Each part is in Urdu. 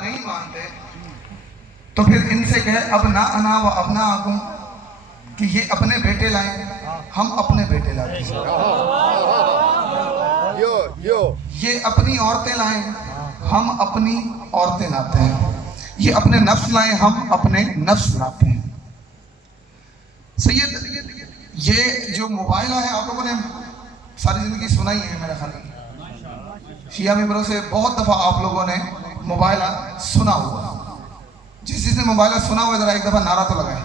نہیں مانتے تو پھر ان سے کہے اب نہ انا و ابنا آکم کہ یہ اپنے بیٹے لائیں ہم اپنے بیٹے لاتے ہیں، یہ اپنی عورتیں لائیں ہم اپنی عورتیں لاتے ہیں، یہ اپنے نفس لائیں ہم اپنے نفس لاتے ہیں۔ سید یہ جو موبائل ہے آپ لوگوں نے ساری زندگی سنا ہی ہے میرا خیال ہے، شیعہ ممبروں سے بہت دفعہ آپ لوگوں نے موبائل سنا ہوا، جس نے موبائل سنا ہوا ذرا ایک دفعہ نعرہ تو لگائے۔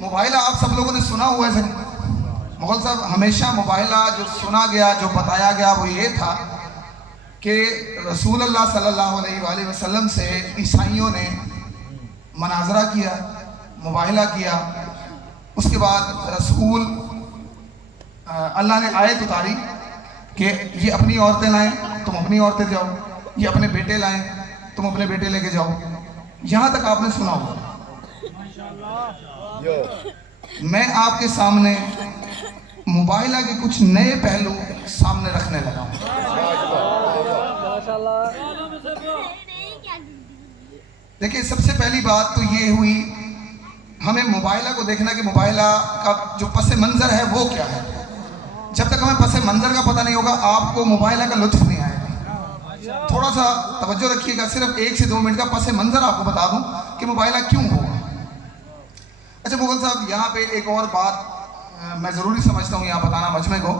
موبائل آپ سب لوگوں نے سنا ہوا ہے، مغل صاحب ہمیشہ موبائلہ جو سنا گیا جو بتایا گیا وہ یہ تھا کہ رسول اللہ صلی اللہ علیہ وآلہ وسلم سے عیسائیوں نے مناظرہ کیا، مباہلہ کیا، اس کے بعد رسول اللہ نے آیت اتاری کہ یہ اپنی عورتیں لائیں تم اپنی عورتیں جاؤ، یہ اپنے بیٹے لائیں تم اپنے بیٹے لے کے جاؤ، یہاں تک آپ نے سنا ہوگا۔ میں آپ کے سامنے موبائلہ کے کچھ نئے پہلو سامنے رکھنے لگا ہوں۔ دیکھیں سب سے پہلی بات تو یہ ہوئی ہمیں موبائلہ کو دیکھنا کہ موبائلہ کا جو پس منظر ہے وہ کیا ہے۔ جب تک ہمیں پس منظر کا پتہ نہیں ہوگا آپ کو موبائلہ کا لطف نہیں آئے گا۔ تھوڑا سا توجہ رکھیے گا، صرف 1 سے 2 منٹ کا پس منظر آپ کو بتا دوں کہ موبائلہ کیوں ہوگا۔ اچھا مغل صاحب یہاں پہ ایک اور بات میں ضروری سمجھتا ہوں یہاں بتانا مجمع کو،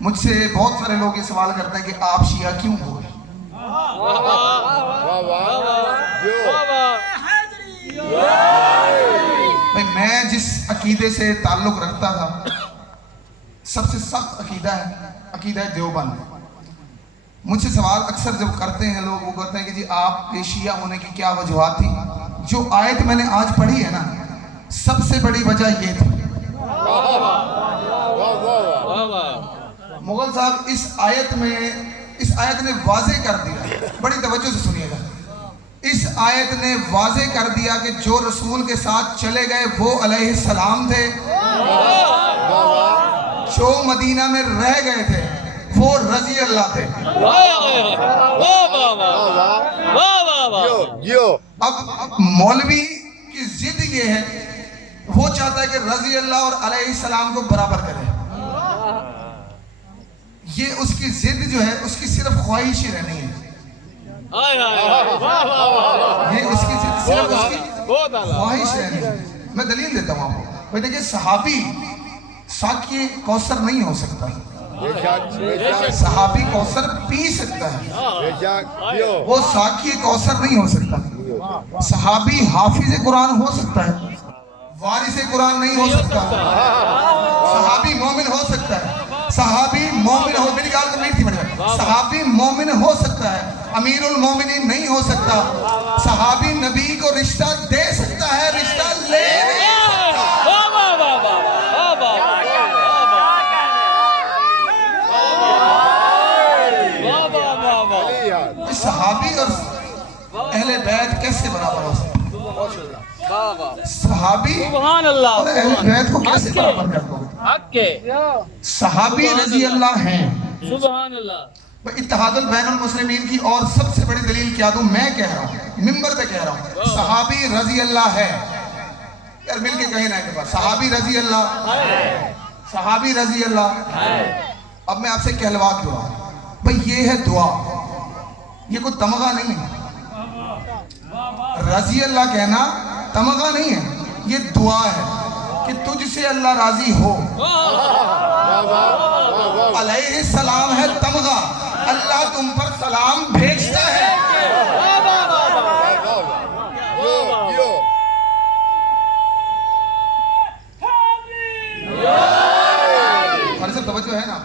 مجھ سے بہت سارے لوگ یہ سوال کرتے ہیں کہ آپ شیعہ کیوں ہوئے؟ بھئی میں جس عقیدے سے تعلق رکھتا تھا سب سے سخت عقیدہ ہے عقیدہ دیوبند۔ مجھ سے سوال اکثر جب کرتے ہیں لوگ وہ کہتے ہیں کہ جی آپ کے شیعہ ہونے کی کیا وجوہات تھی؟ جو آیت میں نے آج پڑھی ہے نا سب سے بڑی وجہ یہ تھی۔ مغل صاحب اس آیت نے واضح کر دیا، بڑی توجہ سے سنیے گا، اس آیت نے واضح کر دیا کہ جو رسول کے ساتھ چلے گئے وہ علیہ السلام تھے، جو مدینہ میں رہ گئے تھے وہ رضی اللہ تھے۔ اب مولوی کی ضد یہ ہے، وہ چاہتا ہے کہ رضی اللہ اور علیہ السلام کو برابر کرے، یہ اس کی ضد جو ہے اس کی صرف خواہش ہی رہنی ہے، یہ اس کی ضد صرف اس کی خواہش رہنی ہے۔ میں دلیل دیتا ہوں آپ کو، بھئی دیکھیں صحابی ساقی کوثر نہیں ہو سکتا، صحابی کوثر پی سکتا ہے، وہ ساقی کوثر نہیں ہو سکتا۔ صحابی حافظ قرآن ہو سکتا ہے، وارث قرآن نہیں ہو سکتا۔ صحابی مومن ہو سکتا ہے، صحابی مومن ہو، میری گال تو نہیں تھی بڑی بات، صحابی مومن ہو سکتا ہے، امیر المومنین نہیں ہو سکتا۔ صحابی نبی کو رشتہ دے سکتا ہے، رشتہ لے نہیں سکتا۔ صحابی اور اہل بیت کیسے برابر ہو سکتے؟ صحابی اور اہل بیت کو کیسے برابر کر دو؟ صحابی رضی اللہ ہیں، اتحاد البین المسلمین کی اور سب سے بڑی دلیل کیا دوں؟ میں کہہ رہا ہوں، ممبر پہ کہہ رہا ہوں، صحابی رضی اللہ ہے، یار مل کے کہیں نا ایک بار، صحابی رضی اللہ، صحابی رضی اللہ۔ اب میں آپ سے کہلوا کیوں رہا ہوں بھئی یہ ہے دعا، یہ کوئی تمغہ نہیں ہے، رضی اللہ کہنا تمغہ نہیں ہے، یہ دعا ہے کہ تجھ سے اللہ راضی ہو۔ علیہ السلام ہے تمغہ، اللہ تم پر سلام بھیجتا ہے۔ ہمارے سب توجہ ہے نا؟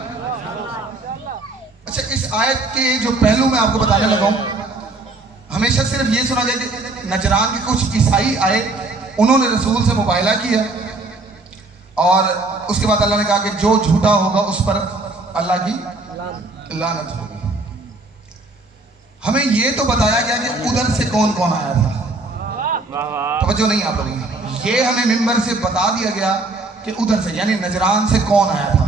اچھا اس آیت کے جو پہلو میں آپ کو بتانے لگا ہوں، ہمیشہ صرف یہ سنا جائے کہ نجران کے کچھ عیسائی آئے، انہوں نے رسول سے مباہلہ کیا اور اس کے بعد اللہ نے کہا کہ جو جھوٹا ہوگا اس پر اللہ کی لعنت ہوگی۔ ہمیں یہ تو بتایا گیا کہ ادھر سے کون کون آیا تھا، توجہ نہیں آپ لوگوں، یہ ہمیں ممبر سے بتا دیا گیا کہ ادھر سے یعنی نجران سے کون آیا تھا۔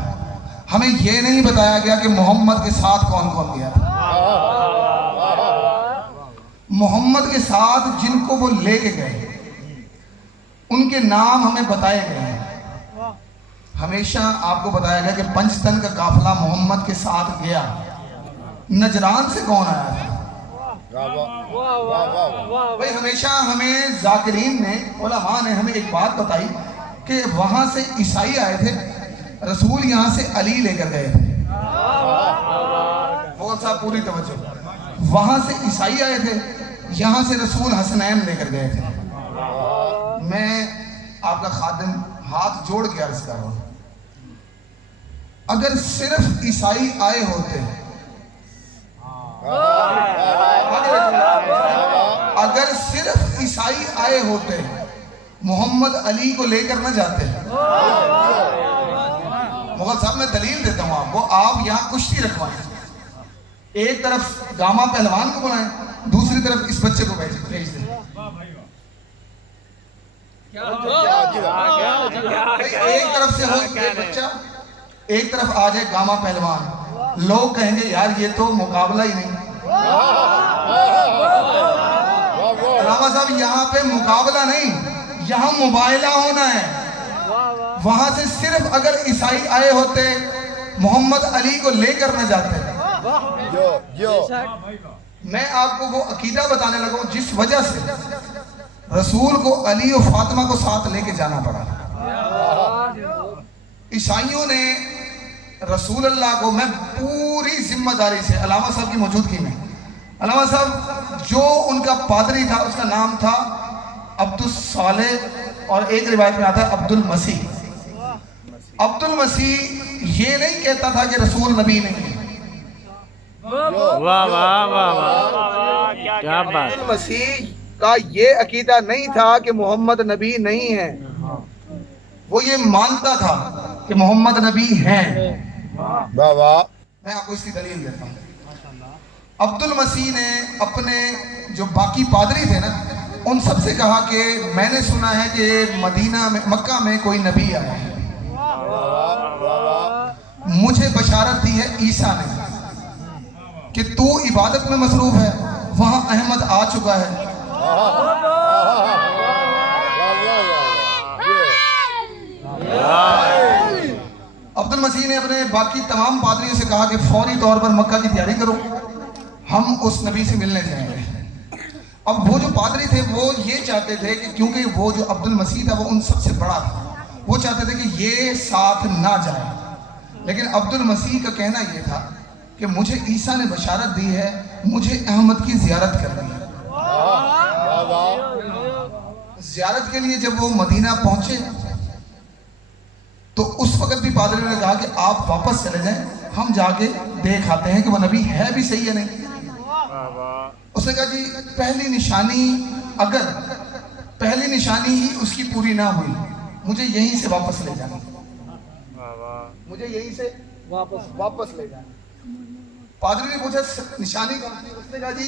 ہمیں یہ نہیں بتایا گیا کہ محمد کے ساتھ کون کون گیا تھا۔ محمد کے ساتھ جن کو وہ لے کے گئے ان کے نام ہمیں بتائے گئے ہیں۔ ہمیشہ آپ کو بتایا گیا کہ پنجتن کا قافلہ محمد کے ساتھ گیا۔ نجران سے کون آیا تھا؟ بھئی ہمیشہ ہمیں ذاکرین نے، علماء نے ہمیں ایک بات بتائی کہ وہاں سے عیسائی آئے تھے، رسول یہاں سے علی لے کر گئے تھے۔ بہت صاحب پوری توجہ، وہاں سے عیسائی آئے تھے، یہاں سے رسول حسنین لے کر گئے تھے۔ میں آپ کا خادم ہاتھ جوڑ کے عرض کر رہا ہوں، اگر صرف عیسائی آئے ہوتے، اگر صرف عیسائی آئے ہوتے محمد علی کو لے کر نہ جاتے۔ مغل صاحب میں دلیل دیتا ہوں آپ کو، آپ یہاں کشتی رکھوائیں، ایک طرف گاما پہلوان کو بنائیں، دوسری طرف اس بچے کو بھیج دیں۔ ایک طرف سے ہو ایک بچہ، ایک طرف آ جائے گاما پہلوان، لوگ کہیں گے یار یہ تو مقابلہ ہی نہیں۔ علامہ صاحب یہاں پہ مقابلہ نہیں، یہاں مباہلہ ہونا ہے۔ وہاں سے صرف اگر عیسائی آئے ہوتے محمد علی کو لے کر نہ جاتے۔ میں آپ کو وہ عقیدہ بتانے لگا ہوں جس وجہ سے رسول کو علی و فاطمہ کو ساتھ لے کے جانا پڑا۔ عیسائیوں نے رسول اللہ کو، میں پوری ذمہ داری سے علامہ صاحب کی موجودگی میں، علامہ صاحب جو ان کا پادری تھا اس کا نام تھا عبد الصالح، اور ایک روایت میں آتا ہے عبد المسیح۔ عبد المسیح یہ نہیں کہتا تھا کہ رسول نبی نہیں ہے۔ واہ واہ واہ واہ، کیا بات۔ عبد المسیح کا یہ عقیدہ نہیں تھا کہ محمد نبی نہیں ہے، وہ یہ مانتا تھا کہ محمد نبی ہیں۔ میں آپ کو اس کی دلیل دیتا ہوں۔ عبد المسیح نے اپنے جو باقی پادری تھے نا ان سب سے کہا کہ میں نے سنا ہے کہ مدینہ میں، مکہ میں کوئی نبی آیا ہے، مجھے بشارت دی ہے عیسیٰ نے کہ تو عبادت میں مصروف ہے، وہاں احمد آ چکا ہے۔ عبد المسیح نے اپنے باقی تمام پادریوں سے کہا کہ فوری طور پر مکہ کی تیاری کرو، ہم اس نبی سے ملنے جائیں گے۔ اب وہ جو پادری تھے وہ یہ چاہتے تھے کہ کیونکہ وہ جو عبد المسیح تھا وہ ان سب سے بڑا تھا، وہ چاہتے تھے کہ یہ ساتھ نہ جائے، لیکن عبد المسیح کا کہنا یہ تھا کہ مجھے عیسیٰ نے بشارت دی ہے، مجھے احمد کی زیارت کرنی ہے۔ زیارت کے لیے جب وہ مدینہ پہنچے تو اس وقت بھی پادری نے کہا کہ آپ واپس چلے جائیں، ہم جا کے دیکھ آتے ہیں کہ وہ نبی ہے بھی صحیح ہے نہیں۔ اس نے کہا جی پہلی نشانی، اگر پہلی نشانی ہی اس کی پوری نہ ہوئی مجھے یہیں سے واپس لے جانا، مجھے یہیں سے واپس لے جانا۔ پادری نے پوچھا نشانی کہاں تھی؟ اس نے کہا جی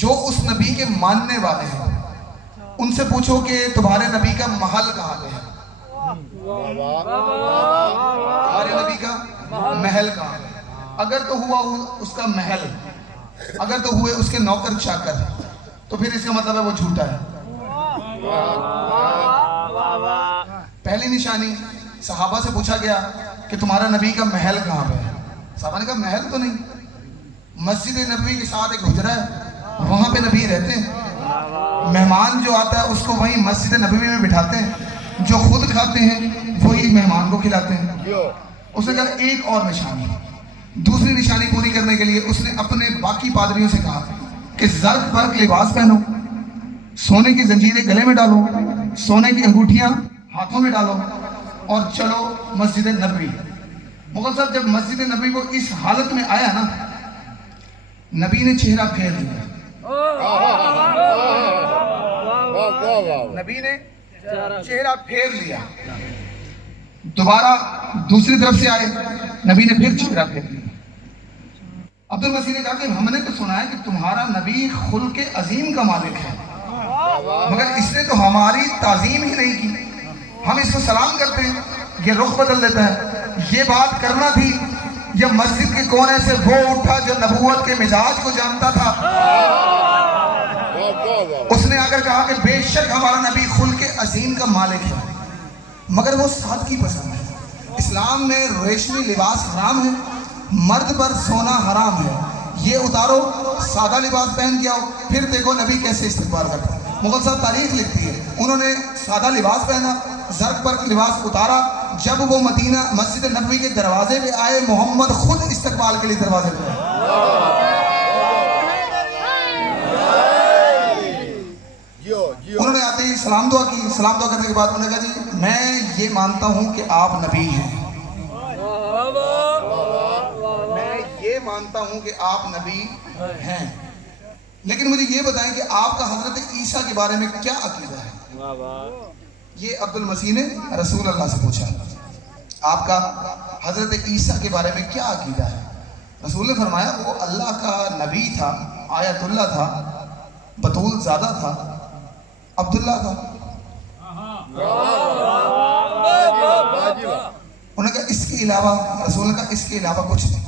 جو اس نبی کے ماننے والے ہیں ان سے پوچھو کہ تمہارے نبی کا محل کہاں پہ ہے، تمہارے نبی کا محل کہاں ہے، اگر تو ہوا اس کا محل، اگر تو ہوئے اس کے نوکر چاکر، تو پھر اس کا مطلب ہے وہ جھوٹا ہے۔ پہلی نشانی صحابہ سے پوچھا گیا کہ تمہارا نبی کا محل کہاں پہ ہے، صحابہ نے کہا محل تو نہیں، مسجد نبوی کے ساتھ ایک حجرہ ہے، وہاں پہ نبی رہتے ہیں، مہمان جو آتا ہے اس کو وہیں مسجد نبوی میں بٹھاتے ہیں، جو خود کھاتے ہیں وہی مہمان کو کھلاتے ہیں۔ اس نے کہا ایک اور نشانی، دوسری نشانی پوری کرنے کے لیے اس نے اپنے باقی پادریوں سے کہا کہ زرق برق لباس پہنو، سونے کی زنجیریں گلے میں ڈالو، سونے کی انگوٹھیاں ہاتھوں میں ڈالو اور چلو مسجد نبوی۔ مغل صاحب جب مسجد نبوی کو اس حالت میں آیا نا، نبی نے چہرہ پھیر لیا، نبی نے چہرہ پھیر لیا، دوبارہ دوسری طرف سے آئے، نبی نے پھر چہرہ پھیر لیا۔ عبد المسیح نے کہا کہ ہم نے تو سنا ہے کہ تمہارا نبی خلق عظیم کا مالک ہے، مگر اس نے تو ہماری تعظیم ہی نہیں کی، ہم اس کو سلام کرتے ہیں یہ رخ بدل دیتا ہے۔ یہ بات کرنا تھی، یہ مسجد کے کونے سے وہ اٹھا جو نبوت کے مزاج کو جانتا تھا. اس نے اگر کہا کہ بے شک ہمارا نبی خلق عظیم کا مالک ہے، مگر وہ سادگی پسند ہے. اسلام میں ریشمی لباس حرام ہے، مرد پر سونا حرام ہے. یہ اتارو، سادہ لباس پہن کے آؤ، پھر دیکھو نبی کیسے استقبال کرتا ہے. مغل صاحب تاریخ لکھتی ہے، انہوں نے سادہ لباس پہنا، زرق پر لباس اتارا. جب وہ مدینہ مسجد نبوی کے دروازے پہ آئے، محمد خود استقبال کے لیے دروازے پہ آئے. انہوں نے آتے ہی سلام دعا کی. سلام دعا کرنے کے بعد انہوں نے کہا جی میں یہ مانتا ہوں کہ آپ نبی ہیں، میں یہ مانتا ہوں کہ آپ نبی ہیں، لیکن مجھے یہ بتائیں کہ آپ کا حضرت عیسیٰ کے بارے میں کیا عقیدہ ہے. یہ عبد المسیح نے رسول اللہ سے پوچھا، آپ کا حضرت عیسیٰ کے بارے میں کیا عقیدہ ہے. رسول نے فرمایا وہ اللہ کا نبی تھا، آیت اللہ تھا، بطول زادہ تھا، عبداللہ تھا. انہوں نے کہا اس کے علاوہ، رسول نے کہا اس کے علاوہ کچھ نہیں.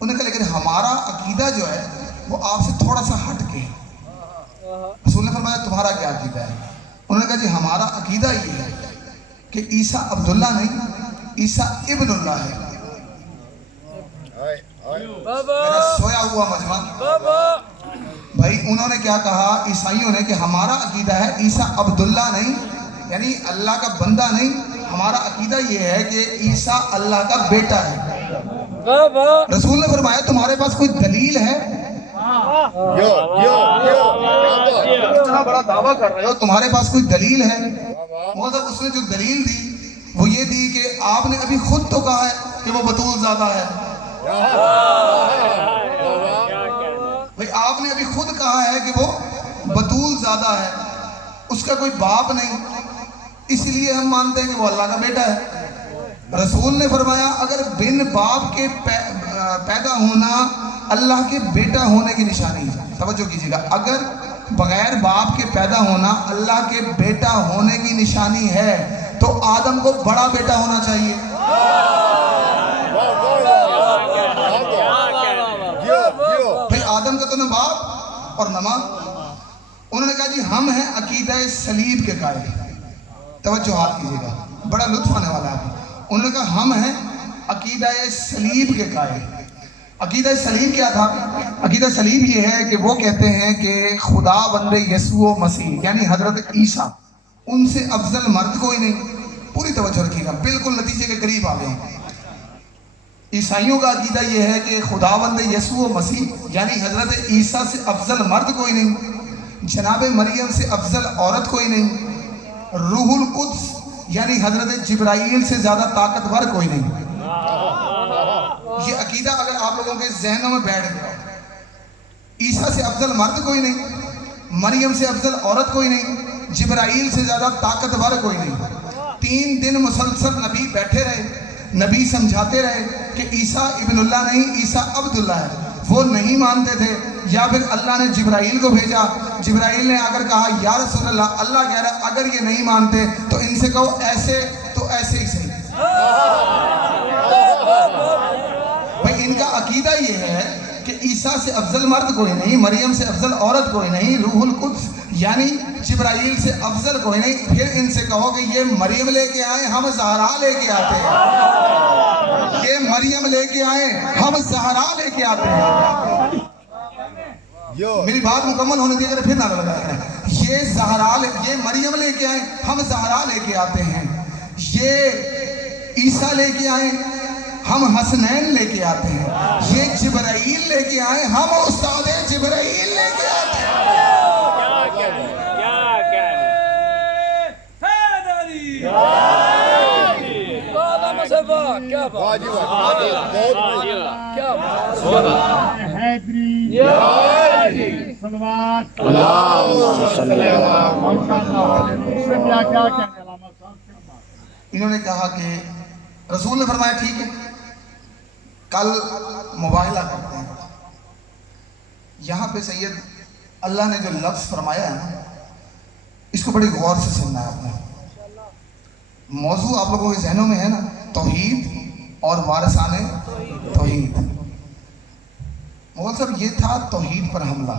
انہوں نے کہا لیکن ہمارا عقیدہ جو ہے وہ آپ سے تھوڑا سا ہٹ کے ہے. رسول نے فرمایا تمہارا کیا عقیدہ ہے. انہوں نے کہا جی ہمارا عقیدہ یہ ہے کہ عیسیٰ عبداللہ نہیں، عیسیٰ ابن اللہ ہے. میرا سویا ہوا مجمع بھائی، انہوں نے کیا کہا عیسائیوں نے کہ ہمارا عقیدہ ہے عیسیٰ عبداللہ نہیں، یعنی اللہ کا بندہ نہیں، ہمارا عقیدہ یہ ہے کہ عیسیٰ اللہ کا بیٹا ہے. رسول نے فرمایا تمہارے پاس کوئی دلیل ہے؟ اتنا بڑا دعویٰ کر رہے ہو، تمہارے پاس کوئی دلیل ہے؟ مطلب اس نے جو دلیل دی وہ یہ دی کہ آپ نے ابھی خود تو کہا ہے کہ وہ بطول زادہ ہے. بھئی آپ نے ابھی خود کہا ہے کہ وہ بطول زادہ ہے، اس کا کوئی باپ نہیں، اس لیے ہم مانتے ہیں کہ وہ اللہ کا بیٹا ہے. رسول نے فرمایا اگر بن باپ کے پیدا ہونا اللہ کے بیٹا ہونے کی نشانی ہے. توجہ کیجیے گا، اگر بغیر باپ کے پیدا ہونا اللہ کے بیٹا ہونے کی نشانی ہے تو آدم کو بڑا بیٹا ہونا چاہیے. بھئی آدم کا تو نہ باپ اور نہ ماں. انہوں نے کہا جی ہم ہیں عقیدہ صلیب کے قائل. توجہ ہاتھ کیجیے گا، بڑا لطف آنے والا ہے. انہوں نے کہا ہم ہیں عقیدہ صلیب کے قائل. عقیدہ صلیب کیا تھا؟ عقیدہ صلیب یہ ہے کہ وہ کہتے ہیں کہ خدا بندے یسوع مسیح یعنی حضرت عیسیٰ، ان سے افضل مرد کوئی نہیں. پوری توجہ رکھیے گا، بالکل نتیجے کے قریب آ گئے. عیسائیوں کا عقیدہ یہ ہے کہ خدا بند یسوع مسیح یعنی حضرت عیسیٰ سے افضل مرد کوئی نہیں، جناب مریم سے افضل عورت کوئی نہیں، روح القدس یعنی حضرت جبرائیل سے زیادہ طاقتور کوئی نہیں. یہ عقیدہ اگر آپ لوگوں کے ذہنوں میں بیٹھ گیا، عیسیٰ سے افضل مرد کوئی نہیں، مریم سے افضل عورت کوئی نہیں، جبرائیل سے زیادہ طاقتور کوئی نہیں. 3 دن مسلسل نبی بیٹھے رہے، نبی سمجھاتے رہے کہ عیسیٰ ابن اللہ نہیں، عیسیٰ عبداللہ ہے. وہ نہیں مانتے تھے، یا پھر اللہ نے جبرائیل کو بھیجا، جبرائیل نے اگر کہا یا رسول اللہ، اللہ کہہ رہا اگر یہ نہیں مانتے تو ان سے کہو ایسے تو ایسے ہی صحیح. بھئی ان کا عقیدہ یہ ہے کہ عیسیٰ سے افضل مرد کوئی نہیں، مریم سے افضل عورت کوئی نہیں، روح القدس یعنی جبرائیل سے افضل کوئی نہیں. پھر ان سے کہو کہ یہ مریم لے کے آئیں، ہم زہرا لے کے آتے ہیں. یہ مریم لے کے آئیں، ہم زہرا لے کے آتے ہیں. میری بات مکمل ہونے دی، اگر پھر نہ لگا. یہ مریم لے کے آئیں، ہم زہرا لے کے آتے ہیں. یہ عیسیٰ لے کے آئیں، ہم حسنین لے کے آتے ہیں. یہ جبرائیل لے کے آئیں، ہم استاد جبرائیل لے کے آتے ہیں. انہوں نے کہا کہ رسول نے فرمایا ٹھیک ہے کل مباہلہ کرتے ہیں. یہاں پہ سید اللہ نے جو لفظ فرمایا ہے نا، اس کو بڑی غور سے سننا ہے. آپ نے موضوع آپ لوگوں کے ذہنوں میں ہے نا، توحید اور وارثان توحید. مغل صاحب یہ تھا توحید پر حملہ.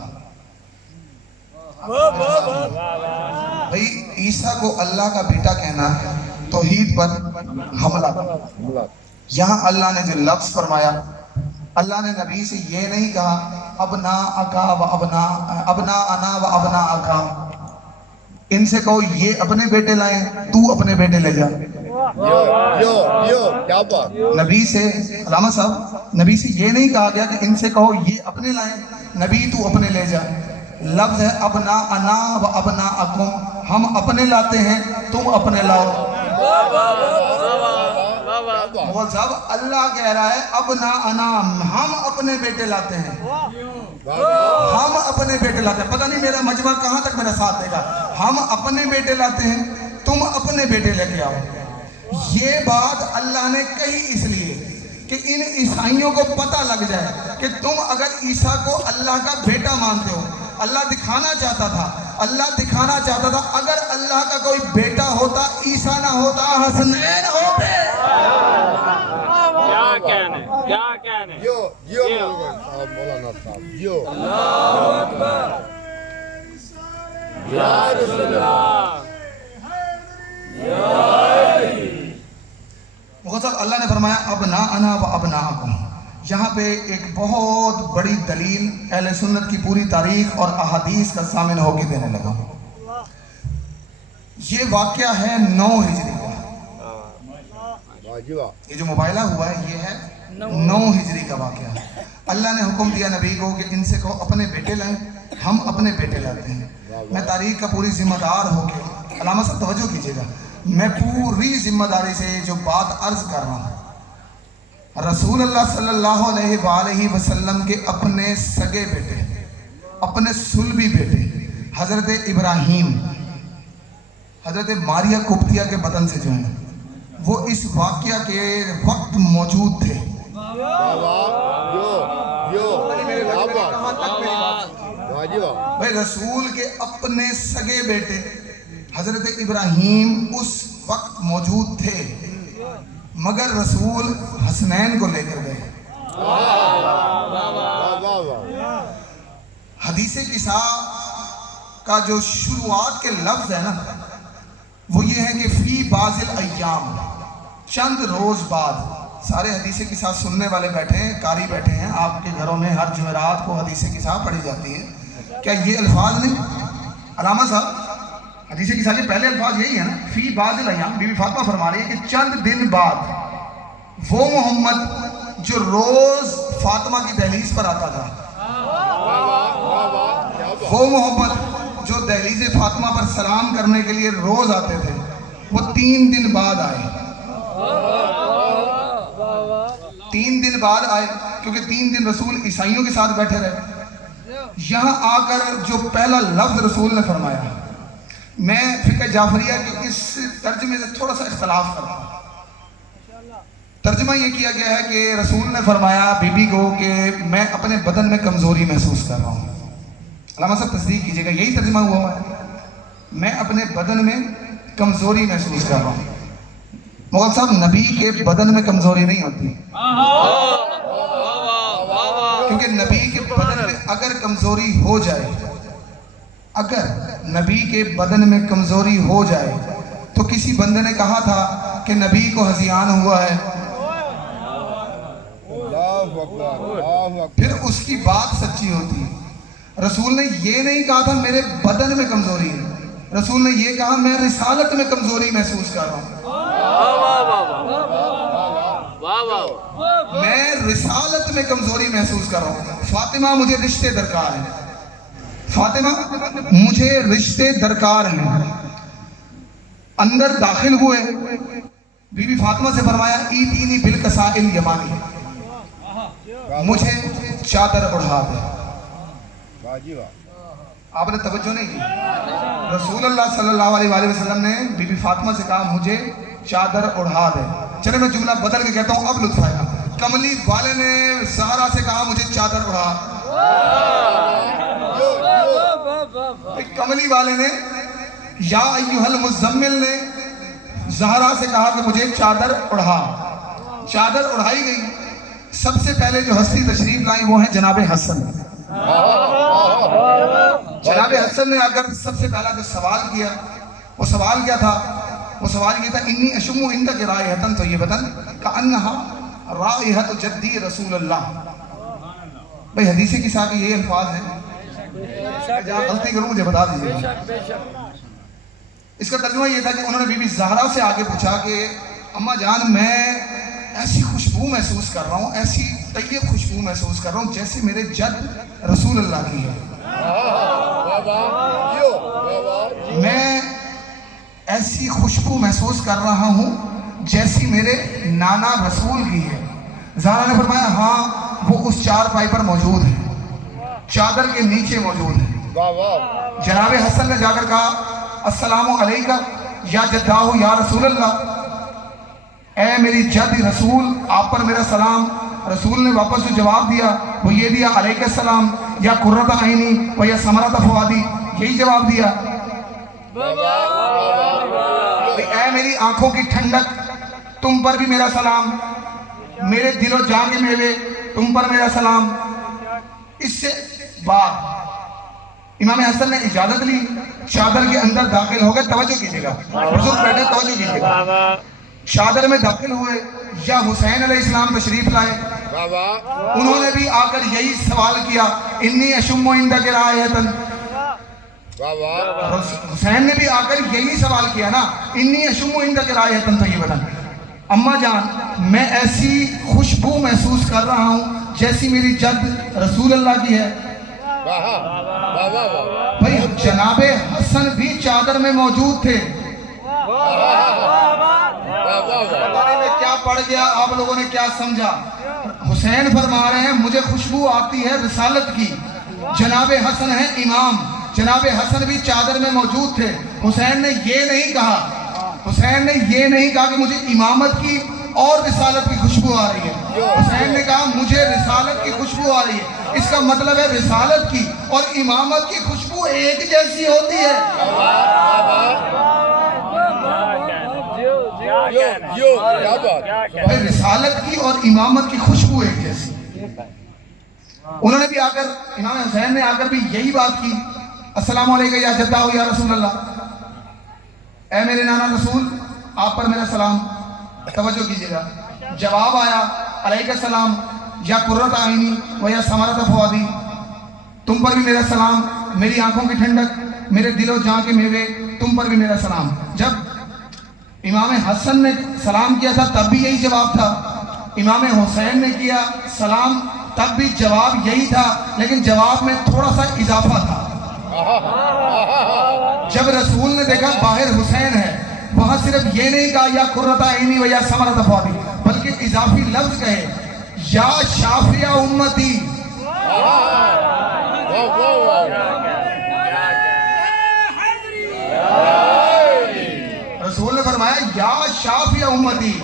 بھئی عیسیٰ کو اللہ کا بیٹا کہنا توحید پر حملہ. یہاں اللہ نے جو لفظ فرمایا, اللہ نے نبی سے یہ نہیں کہا ابنا اکا و ابنا انا و ابنا اکا, ان سے کہو یہ اپنے بیٹے لائیں تو اپنے بیٹے لے جا. نبی سے, علامہ صاحب, نبی سے یہ نہیں کہا گیا کہ ان سے کہو یہ اپنے لائیں, نبی تو اپنے لے جا. لفظ ہے ابنا انا و ابنا اکم, ہم اپنے لاتے ہیں تم اپنے لاؤ. مغل صاحب اللہ کہہ رہا ہے ابنا انا, ہم اپنے بیٹے لاتے ہیں, ہم اپنے بیٹے لاتے ہیں. پتہ نہیں میرا مجمع کہاں تک میرا ساتھ دے گا. ہم اپنے بیٹے لاتے ہیں تم اپنے بیٹے لے کے آؤ. یہ بات اللہ نے کہی اس لیے کہ ان عیسائیوں کو پتہ لگ جائے کہ تم اگر عیسیٰ کو اللہ کا بیٹا مانتے ہو. اللہ دکھانا چاہتا تھا اگر اللہ کا کوئی بیٹا ہوتا عیسیٰ نہ ہوتا, حسنین ہوتے. کیا کہنے مولانا صاحب جو مغل اللہ نے فرمایا ابنا انا و ابناکم. یہاں پہ ایک بہت بڑی دلیل اہل سنت کی پوری تاریخ اور احادیث کا سامنے ہو کے دینے لگا. یہ واقعہ ہے 9 ہجری کا. یہ جو مباحلہ ہوا ہے یہ ہے 9 ہجری کا واقعہ. اللہ نے حکم دیا نبی کو کہ ان سے کہو اپنے بیٹے لائیں, ہم اپنے بیٹے لاتے ہیں. میں تاریخ کا پوری ذمہ دار ہو کے, علامہ صاحب توجہ کیجیے گا, میں پوری ذمہ داری سے جو بات عرض کر رہا ہوں, رسول اللہ صلی اللہ علیہ وآلہ وسلم کے اپنے سگے بیٹے, اپنے سلبی بیٹے حضرت ابراہیم, حضرت ماریہ قبطیہ کے بدن سے جو ہیں, وہ اس واقعہ کے وقت موجود تھے. بھائی رسول کے اپنے سگے بیٹے حضرت ابراہیم اس وقت موجود تھے, مگر رسول حسنین کو لے کر گئے. حدیث قصہ کا جو شروعات کے لفظ ہے نا, وہ یہ ہے کہ فی بعض الایام, چند روز بعد. سارے حدیث قصہ سننے والے بیٹھے ہیں, قاری بیٹھے ہیں, آپ کے گھروں میں ہر جمعرات کو حدیث قصہ پڑھی جاتی ہے. کیا یہ الفاظ نہیں علامہ صاحب؟ حدیث قصہ کے پہلے الفاظ یہی ہے نا, فی بعض الایام. بی بی فاطمہ فرما رہی ہے کہ چند دن بعد وہ محمد جو روز فاطمہ کی دہلیز پر آتا تھا, وہ محمد جو دہلیز فاطمہ پر سلام کرنے کے لیے روز آتے تھے, وہ 3 دن بعد آئے. 3 دن بعد آئے کیونکہ 3 دن رسول عیسائیوں کے ساتھ بیٹھے رہے. یہاں آ کر جو پہلا لفظ رسول نے فرمایا, میں فقہ جعفریہ کے اس ترجمے سے تھوڑا سا اختلاف کرتا ہوں. ترجمہ یہ کیا گیا ہے کہ رسول نے فرمایا بی بی کو کہ میں اپنے بدن میں کمزوری محسوس کر رہا ہوں. علامہ صاحب تصدیق کیجئے گا, یہی ترجمہ ہوا ہے, میں اپنے بدن میں کمزوری محسوس کر رہا ہوں. مغل صاحب نبی کے بدن میں کمزوری نہیں ہوتی, کیونکہ نبی کے بدن میں اگر کمزوری ہو جائے, اگر نبی کے بدن میں کمزوری ہو جائے تو کسی بندے نے کہا تھا کہ نبی کو ہذیان ہوا ہے, پھر اس کی بات سچی ہوتی. رسول نے یہ نہیں کہا تھا میرے بدن میں کمزوری ہے, رسول نے یہ کہا میں رسالت میں کمزوری محسوس کر رہا ہوں. میں رسالت میں کمزوری محسوس کر رہا ہوں. فاطمہ مجھے رشتے درکار ہیں, فاطمہ مجھے رشتے درکار ہیں. اندر داخل ہوئے, بی بی فاطمہ سے فرمایا ایتینی بالکسائل یمانی, مجھے چادر اڑھا دے. آپ نے توجہ نہیں کی. رسول اللہ صلی اللہ علیہ وآلہ وسلم نے بی بی فاطمہ سے کہا مجھے چادر اڑھا دے. چلے میں جملہ بدل کے کہتا ہوں, اب لطف آئے گا. کملی والے نے زہرا سے کہا مجھے چادر اڑھا. کملی والے نے یا ایوہ المزمل نے زہرا سے کہا کہ مجھے چادر اڑھا. چادر اڑائی گئی. سب سے پہلے جو ہستی تشریف لائیں وہ ہیں جناب حسن. جناب حسن نے آ کر سب سے پہلا جو سوال کیا وہ سوال کیا تھا؟ وہ سوال یہ تھا انی اشم عندک رائحۃ طیبۃ کأنها رائحۃ جدی رسول اللہ. بھئی حدیث کی صاحب یہ الفاظ ہیں, جہاں غلطی کروں مجھے بتا دیجیے. اس کا ترجمہ یہ تھا کہ انہوں نے بی بی زہرا سے آگے پوچھا کہ اماں جان میں ایسی خوشبو محسوس کر رہا ہوں, ایسی طیب خوشبو محسوس کر رہا ہوں جیسے میرے جد رسول اللہ کی ہے. میں ایسی خوشبو محسوس کر رہا ہوں جیسی میرے نانا رسول کی ہے. زہرا نے فرمایا ہاں وہ اس چارپائی پر موجود ہے, چادر کے نیچے موجود ہے. جناب حسن نے جا کر کہا السلام علیکہ یا جداہ یا رسول اللہ, اے میری جد رسول آپ پر میرا سلام. رسول نے واپس جو جواب دیا وہ یہ دیا علیکہ السلام یا قرۃ عینی و یا ثمرۃ فؤادی, یہی جواب دیا. اے میری آنکھوں کی ٹھنڈک تم پر بھی میرا سلام, میرے دل و جان کے میوے تم پر میرا سلام. اس سے بعد امام حسن نے اجازت لی, چادر کے اندر داخل ہو گئے. توجہ کیجیے گا حضور بیٹھے, توجہ کیجیے گا. چادر میں داخل ہوئے, یا حسین علیہ السلام تشریف لائے. انہوں نے بھی آ کر یہی سوال کیا انی اشم عندک رائحۃ. حسین نے بھی آ کر یہی سوال کیا نا انی اشم عندک رائحۃ طیبۃ. اماں جان میں ایسی خوشبو محسوس کر رہا ہوں جیسی میری جد رسول اللہ کی ہے. بھئی جناب حسن بھی چادر میں موجود تھے. بتانے میں کیا پڑ گیا, آپ لوگوں نے کیا سمجھا؟ حسین فرما رہے ہیں مجھے خوشبو آتی ہے رسالت کی. جناب حسن ہے امام, جناب حسن بھی چادر میں موجود تھے. حسین نے یہ نہیں کہا, حسین نے یہ نہیں کہا کہ مجھے امامت کی اور رسالت کی خوشبو آ رہی ہے. حسین نے کہا مجھے رسالت کی خوشبو آ رہی ہے. اس کا مطلب ہے رسالت کی اور امامت کی خوشبو ایک جیسی ہوتی ہے. رسالت کی اور امامت کی خوشبو ایک جیسی. انہوں نے بھی آ کر, امام حسین نے آ کر بھی یہی بات کی السلام علیکم یا جدہ یا رسول اللہ, اے میرے نانا رسول آپ پر میرا سلام. توجہ کیجیے گا, جواب آیا علیکہ السلام یا قرۃ عینی و یا ثمرۃ فؤادی, تم پر بھی میرا سلام, میری آنکھوں کی ٹھنڈک, میرے دل و جان کے میوے تم پر بھی میرا سلام. جب امام حسن نے سلام کیا تھا تب بھی یہی جواب تھا, امام حسین نے کیا سلام تب بھی جواب یہی تھا, لیکن جواب میں تھوڑا سا اضافہ تھا. جب رسول نے دیکھا باہر حسین ہے, وہاں صرف یہ نہیں کہا یا قرۃ عینی و یا ثمرۃ فؤادی, بلکہ اضافی لفظ کہے یا شافیہ امتی. رسول نے فرمایا یا شافیہ امتی.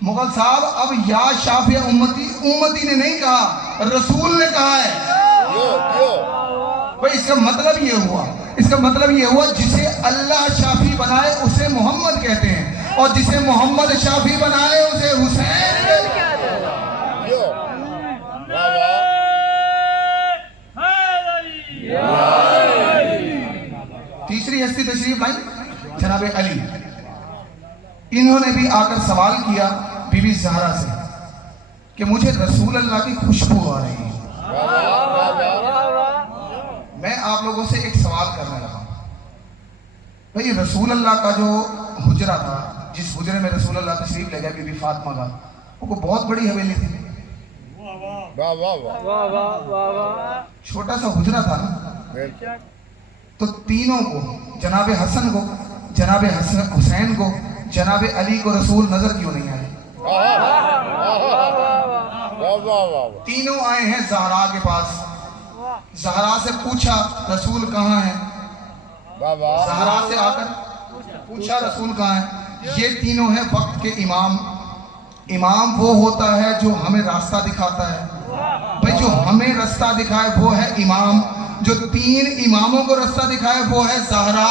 مغل صاحب اب یا شافیہ امتی, امتی نے نہیں کہا, رسول نے کہا ہے. بھئی اس کا مطلب یہ ہوا, اس کا مطلب یہ ہوا جسے اللہ شافی بنائے اسے محمد کہتے ہیں, اور جسے محمد شافی بنائے اسے حسین کہتے ہیں. تیسری ہستی تشریف لائی جناب علی. انہوں نے بھی آ کر سوال کیا بی بی زہرا سے کہ مجھے رسول اللہ کی خوشبو آ رہی ہے. میں آپ لوگوں سے ایک سوال کرنے لگا. بھئی رسول اللہ کا جو حجرہ تھا, جس حجرے میں رسول اللہ تشریف لے گئے بی بی فاطمہ کا, وہ بہت بڑی حویلی تھی, چھوٹا سا حجرہ تھا نا. تو تینوں کو, جناب حسن کو, جناب حسین کو, جناب علی کو رسول نظر کیوں نہیں آئے؟ تینوں آئے ہیں زہرا کے پاس. زہرا سے پوچھا رسول کہاں ہیں, زہرا سے آ کر پوچھا رسول کہاں ہیں. یہ تینوں ہیں وقت کے امام. امام وہ ہوتا ہے جو ہمیں راستہ دکھاتا ہے. بھئی جو ہمیں راستہ دکھائے وہ ہے امام, جو تین اماموں کو راستہ دکھائے وہ ہے زہرا.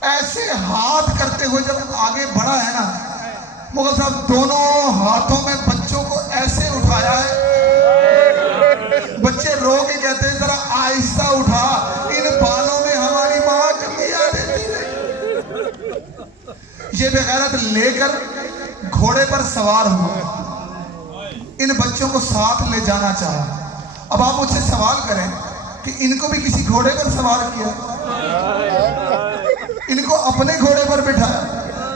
ایسے ہاتھ کرتے ہوئے جب آگے بڑھا ہے نا مغل صاحب، دونوں ہاتھوں میں بچوں کو ایسے اٹھایا ہے، بچے رو کے کہتے ہیں ذرا آہستہ اٹھا، ان بالوں میں ہماری ماں کمیاں دیتی ہے۔ یہ بغیرت لے کر گھوڑے پر سوار ہوا، ان بچوں کو ساتھ لے جانا چاہا۔ اب آپ مجھ سے سوال کریں کہ ان کو بھی کسی گھوڑے پر سوار کیا؟ ان کو اپنے گھوڑے پر بٹھایا؟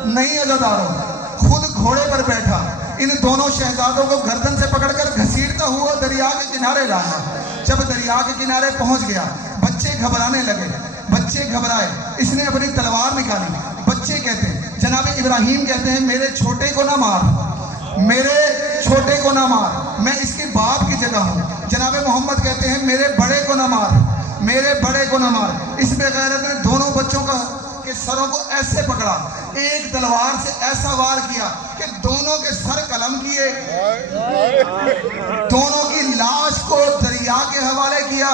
نہیں عزاداروں، خود گھوڑے پر بیٹھا، ان دونوں شہزادوں کو گردن سے پکڑ کر گھسیٹتا ہوا دریا کے کنارے لایا۔ جب دریا کے کنارے پہنچ گیا، بچے گھبرانے لگے، بچے گھبرائے، اس نے اپنی تلوار نکالی۔ بچے کہتے ہیں، جناب ابراہیم کہتے ہیں میرے چھوٹے کو نہ مار، میرے چھوٹے کو نہ مار، میں اس کے باپ کی جگہ ہوں۔ جناب محمد کہتے ہیں میرے بڑے کو نہ مار، میرے بڑے کو نہ مار۔ اس بغیرت نے دونوں بچوں کے سروں کو ایسے پکڑا، ایک تلوار سے ایسا وار کیا کہ دونوں کے سر قلم کیے، دونوں کی لاش کو دریا کے حوالے کیا۔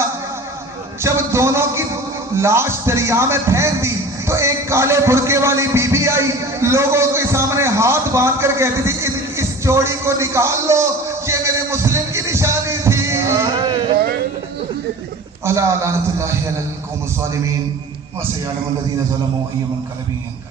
جب دونوں کی لاش دریا میں پھینک دی تو ایک کالے برقعے والی بی بی آئی، لوگوں کے سامنے ہاتھ باندھ کر کہتی تھی اس جوڑی کو نکال لو، یہ میرے مسلم کی نشانی تھی۔ الا لعنت اللہ علی القوم الظالمین وسيعلم الذين ظلموا أي منقلب ينقلبون۔